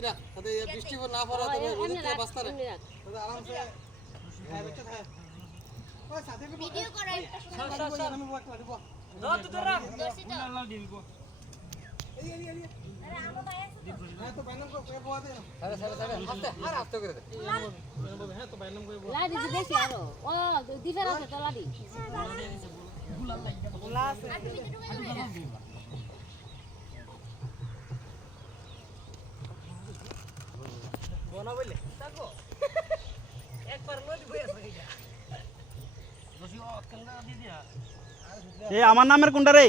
সাথীরা তাতে বৃষ্টি না পড়া তবে ওদিকে বাস্তা রে তাতে আরামসে হ্যাঁ বেটা হ্যাঁ ওই সাথে ভিডিও করো একটা আমি ওয়াক দিব দাও তো তোরা আল্লাহ দিব এই আরে আমো ভাই হ্যাঁ তো বাইনাম কো বয়া দে আরে আস্তে আর আস্তে করে দে হ্যাঁ তো বাইনাম কো বয়া লাডি দেখি আরো ও দিফার আছে তো লাডি গুলা আছে বনা বলে তাকো একবার নদী বয়ে আছে এইটা বসি ও কঙ্গা দি দিয়া এই আমার নামের কোনটা রে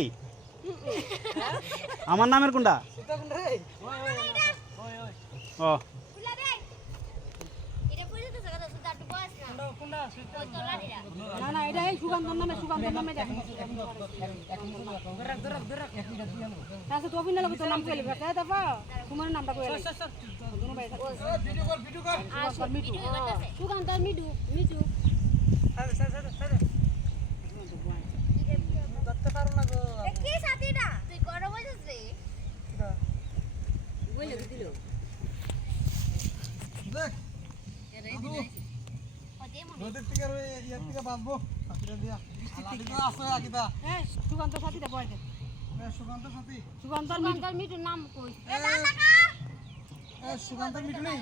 আমার নামের কোনটা সেটা কোন রে ওই ও গুলা দে এটা কইতে তো জায়গা আছে দাটু বয়স না কোনটা সেটা তো লাডিরা না না এটা এই সুগন্ধর নামে দেখ দরক একটা দিয়ে আনো তাহলে তো অভিনয় লাগবে তোর নাম কইলে বেটা দাফা তোমার নামটা কইলে স্যার দুনো ভাই ভিডিও কর আর মিঠু সুগন্ধর মিঠু স্যার দত্ত পারো না গো কে সাথীটা তুই করো বলছিস রে বলে দিল দেখ নদীর থেকে আর ইয়ার থেকে বাঁধবো সাথীরা দিয়া আলাদি তো আছে আগিদা এই সুগন্ধ সাথীটা বয় দে সুগন্ধ সাথী সুগন্ধর সুগন্ধর মিঠুর নাম কই সুগন্ধ মিঠু নেই